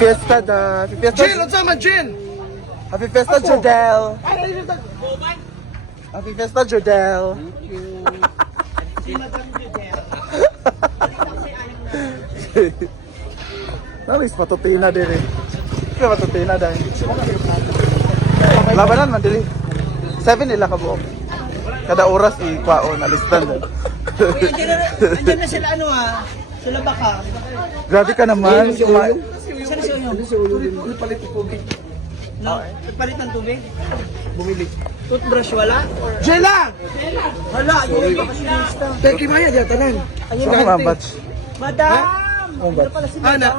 Fiesta da. Happy Fiesta. Jill, unsa man Jill? Happy Fiesta, Jodel. Happy Fiesta, Jodel. Nalis patutina din eh. Kaya patutina dahil. Labanan man dili. 7 nila ka buok. Kada oras ikwaon alistan din. Andiyan na sila ano ah. Sila baka. Grabe ka naman. Saan si Uyo? Palit ng tubig. No? Palit ng tubig? Bumili. Toothbrush wala? Jella! Wala, yun yung pasinista. Teki maya diya tanan. Saan mga batch? Madam! Ang batch? Ano pala si Ana. Madam?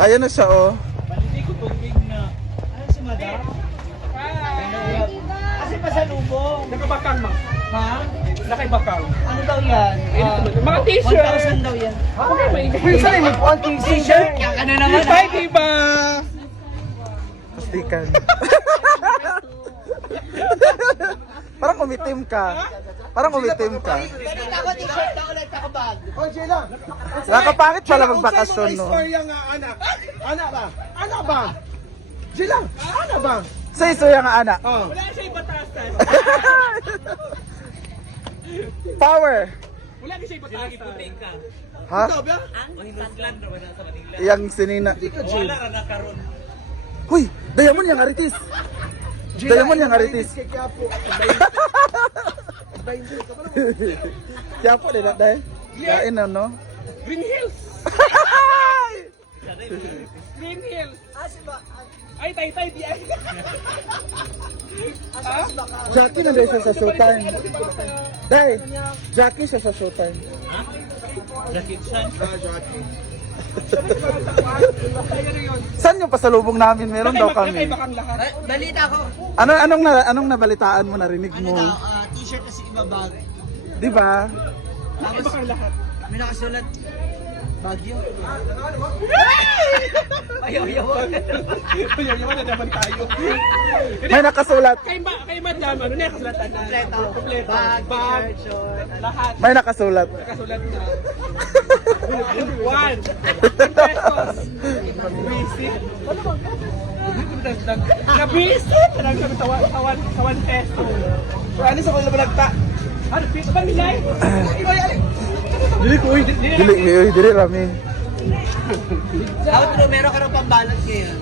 Ayan na siya oh. Ano si Madam? Kasi pasalubong. Nakabakang ma. Ha? Nakibakang. Ano daw yan? Mga t-shirt. 1,000 daw yan. Okay, may Saan yung t-shirt? Ano naman? Bye, diba? Pastikan. Parang umitim ka. Parang umitim ka. Ganito ako t-shirt na ulit ako bag. Oh, Jella. Nakapangit pala magbakasyon no. Istorya nga anak. Anak ba? Anak ba? Jella, anak ba? Sa iso yung anak. Oh. Wala siya ibatasan. Power. Wala siya ibatasan. Iputing ka. Ha? Ikaw ba? Ang Instagram na wala sa Manila. Yang sinina. Wala ra na karon. Huy, Diamond yang aritis. Diamond yang aritis. Kaya po. Kaya po din dahil. Kain na no. Green Hills. Green Hills. Ay, tay di ay. Jackie na dahil siya sa showtime. Dahil, Jackie siya sa showtime. Jackie Chan. Saan yung pasalubong namin? Meron daw kami. Bakang lahat. Balita ko. Anong nabalitaan mo, narinig Ano mo? daw, t-shirt kasi iba bag. Di ba? Tapos Bakang lahat. may nakasulat. Bagyo. Ayaw. Ayaw na naman tayo. May nakasulat. Kay madam, ano na kasulatan na? Kompleto. Bag, t-shirt, short. Lahat. May nakasulat. Kasulat na. 1 pesos. Visit. Nabisit! Talagang sabi sa 1 peso. So, ano sa kung nagta? Ano, piso ba nilay? Dili ko, uy. Dili rami. Outro, meron ka ng pambalot ngayon.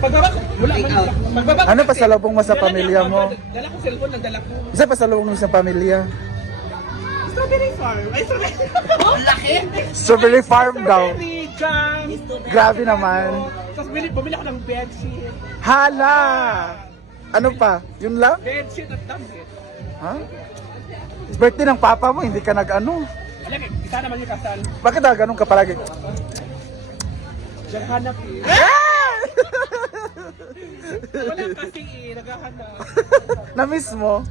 Pagbaba ko, wala man. Pagbaba ko Ano kasi, pasalubong mo sa dala pamilya niya, mo? Dala ko cellphone, nagdala ko. Isa pasalubong mo sa pamilya. Strawberry farm. Ay, strawberry. Ang laki! Strawberry farm daw. Strawberry jam. Grabe naman. Tapos bumili ako ng bedsheet. Hala! Ano pa? Yun lang? Bedsheet at damit. Ha? Birthday ng papa mo, hindi ka nag-ano. Alam, isa naman yung kasal. Bakit ganun ka palagi? Naghanap eh. Wala kasi eh, naghahanap. Na-miss mo?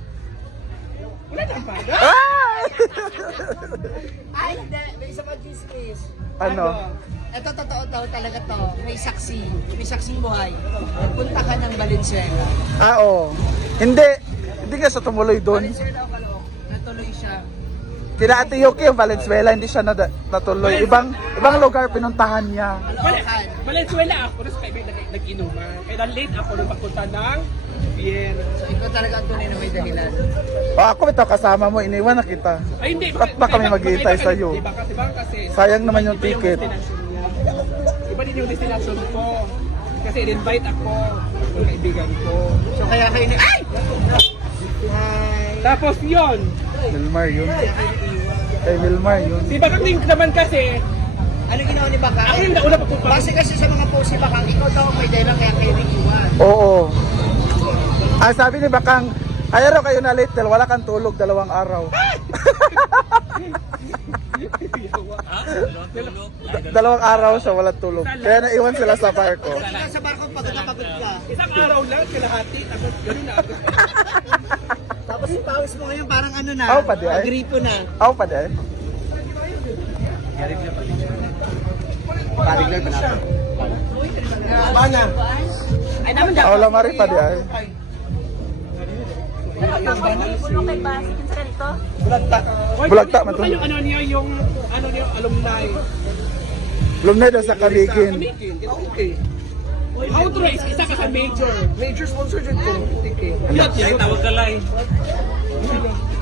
Wala nang pa. Ay, hindi. May isa pa chismis. Ano? Ito, totoo daw talaga to. May saksi. May saksing buhay. Punta ka ng Valenzuela. Oo. Hindi. Hindi ka sa tumuloy doon. Valenzuela o Calooc. Natuloy siya. Kina Ate Yuki yung Valenzuela, hindi siya natuloy. Ibang lugar pinuntahan niya. Caloocan. Valenzuela ako, tapos kaibigan nag-inuman. Kaya late ako nung pagpunta ng Pierre. So, ikaw talaga ang tunay na may dahilan. O ako ito kasama mo, iniwan na kita. Ay, hindi. Ba't pa kami maghihintay sa'yo? Iba kasi. Sayang naman yung iba ticket. destination niya. Iba din yung destination ko. Kasi in-invite ako ng kaibigan ko. So, kaya kayo ni... Ay! Tapos yun. Wilmar yun. Kay Wilmar yun. Si Bakang Link naman kasi, Ano ginawa ni Bakang? ako yung nauna pagpunta. Base kasi sa mga post ni Bakang, ikaw daw ang may dahilan kaya kayo nag-iwan. Oo. Sabi ni Bakang, kaya raw kayo na late dahil wala kang tulog 2 araw. 2 araw siya wala tulog. Kaya naiwan sila sa barko. Kung ikaw sa barko, pagod na pagod ka. Isang araw lang, kalahati, tapos gano'n na. Tapos yung pawis mo ngayon parang ano na, Ako pa di ay. gripo na. Ako pa din. Bana. Ay, naman Ako lamari pa di ay. Bulagta. Bulagta man to. Yung ano niya, yung alumni. Alumni daw sa Kamigin. Okay. How to raise? Isa ka sa major. Major sponsor dyan ko. Ay, tawag ka lang.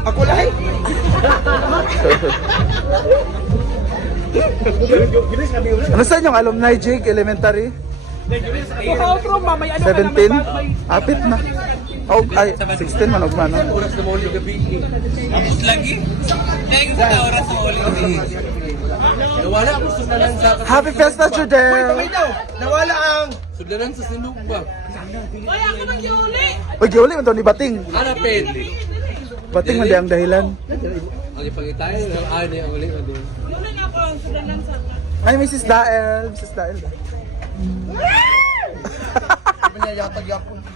Ako lang? Ano sa inyong alumni, Jig? Elementary? So how from ma? May ano ka 17? naman ba? Apit na. Oh, ay, 16 man, og man. Oras na mo ulit gabi. Tapos lagi. Thanks sa oras mo ulit. Nawala ako sudlanan sa... Happy Fiesta, Judel! Nawala ang... Sudlanan sa sinug ba? Uy, giuli man to ni Bating. Ana pwede. Bating man di ang dahilan. Ang ipangitayo ng ani ang ulit. Ay, Mrs. Dael. Mrs. Dael ba?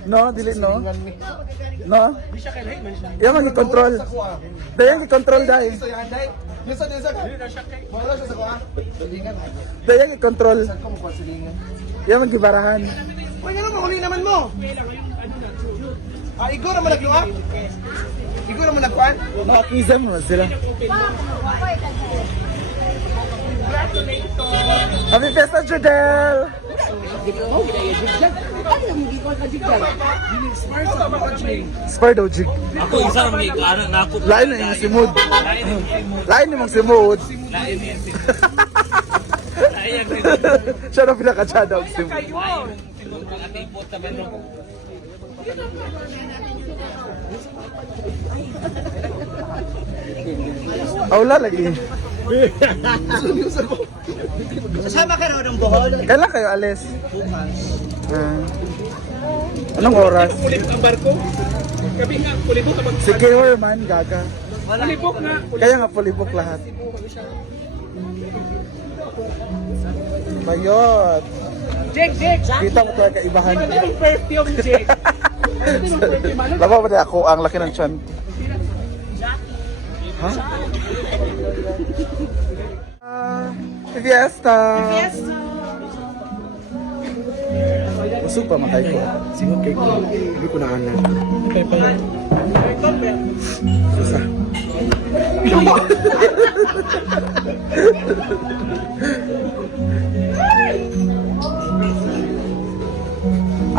No, dili no. No? Yan mag i-control. Dayan i-control dahil. Dayan i-control. Yan mag ibarahan. Pwede naman, huli naman mo. Ah, Igor naman nagluwak? Igor naman nagkuhan? Nakakizam naman sila. Happy Fiesta, Judel! Spar daw, Jig. Ako isa rin may kanan na ako. Lain na yung simod. Lain na yung simod. Sayang din. Siya na pinakatsada ang simod. Mga tipot na meron. Wala lagi. Kasama ka raw ng Bohol? Kailan kayo alis? Anong oras? Kulibok ang barko? Gabi nga, kulibok ang barko. Secure man, gaga. Kulibok nga. Kaya nga fully-book lahat. Bayot. Jake! Kita mo talaga kaibahan. Ano yung perfume, Jake? Laba ba ako ang laki ng tiyan? Ha? Fiesta! Busog pa makay ko. Sigod kay ko. Hindi ko na anak. Susa.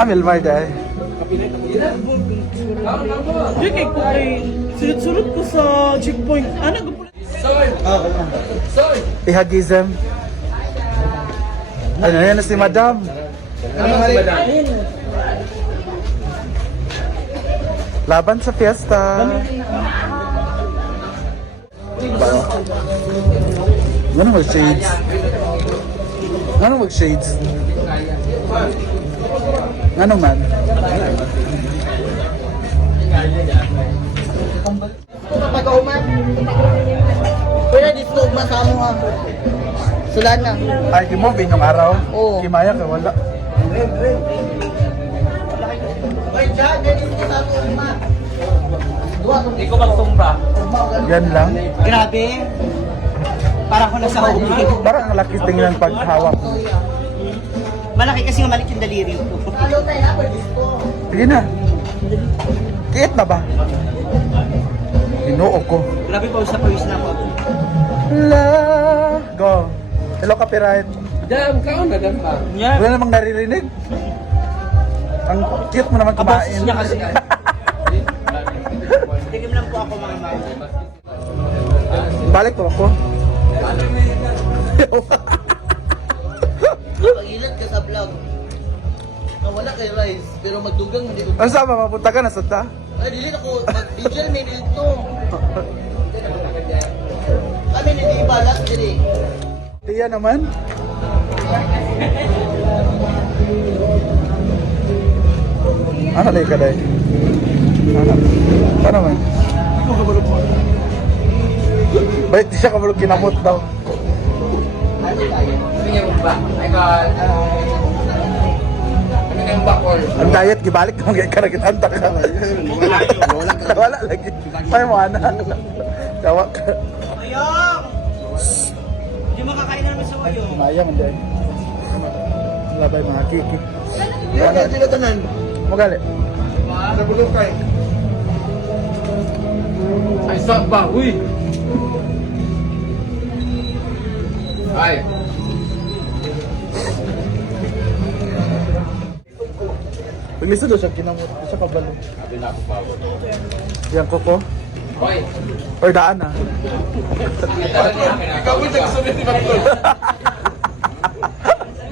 Milmar dahil. Jake, ko kay... Sunod-sunod ko sa checkpoint. Ano? Ihagizem. Ano yan na si Madam? Laban sa fiesta. Ano mag-shades? Ano mag-shades? Ano man? Pag-uman. Pwede dito masamo nga. Sulan na. Ay, kimo yung araw? Oo. Kimaya ka wala. Ay, dyan. Dito sa tuma. Hindi ko magtumba. Yan lang. Grabe. Para ko nasa huli. Parang ang laki tingnan pag hawak. Malaki kasi yung maliit yung daliri ko. Halo tayo na, pwede ko. Sige na. Kiit na ba? Ginoo ko. Grabe pa sa pawis na ako. La. Go. Hello, copyright. Dam, kaon na dam pa. Yeah. Wala namang naririnig. Ang cute mo naman kumain. Kaboses niya kasi. Tigim lang po ako mga mama. Balik po ako. Pag-ilat ka sa vlog. Nawala kay Rice, pero magdugang hindi ko. Ano saan ba? Mapunta ka na sa ta? Ay, dili ako. Mag-angel mail ito. Kami nag-ibalat dili. Tiya naman. Ano lagi ka dahil? Ano? Paano man? Ba't di siya kabalog kinamot daw? Ang diet, gibalik ka mga ikaragitanta ka. Wala lagi. Ay mo, ana. Tawa ka. Ayong! Hindi makakain na naman sa wayo. Mayang, hindi. Labay mga kiki. Yan ka, tinatanan. Magali. Nabulong kay. Ay, stop ba? Uy! Ay! Listen daw siya, kinamot. Siya kabalo. Yan ko ko? Or daan na? Ikaw yung nagsabi ni Bagtol. Di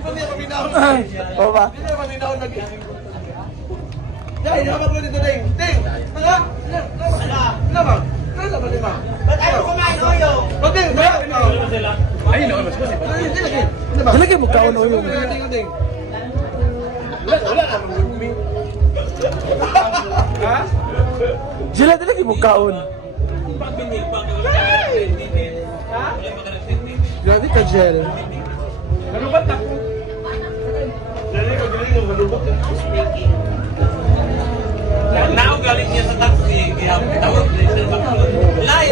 ba niya paminaw? Oo ba? Di niya paminaw lagi. Dahil, hawak mo dito, Ding. Ding! Hala! Lamang! Hala ba, Ding? Ba't ayaw kumain, Oyo? Ba't, Ding? Ayun, no, mas kasi. Hindi lagi. Talagay mo kaon o yung... Ding. Wala na, mag-umi. Ha? Jila, talagay mo kaon. Grabe ka, Jel. Malubat ako. Dali ko, malubat. Now galing niya sa taxi, kaya tawag din siya. Lay!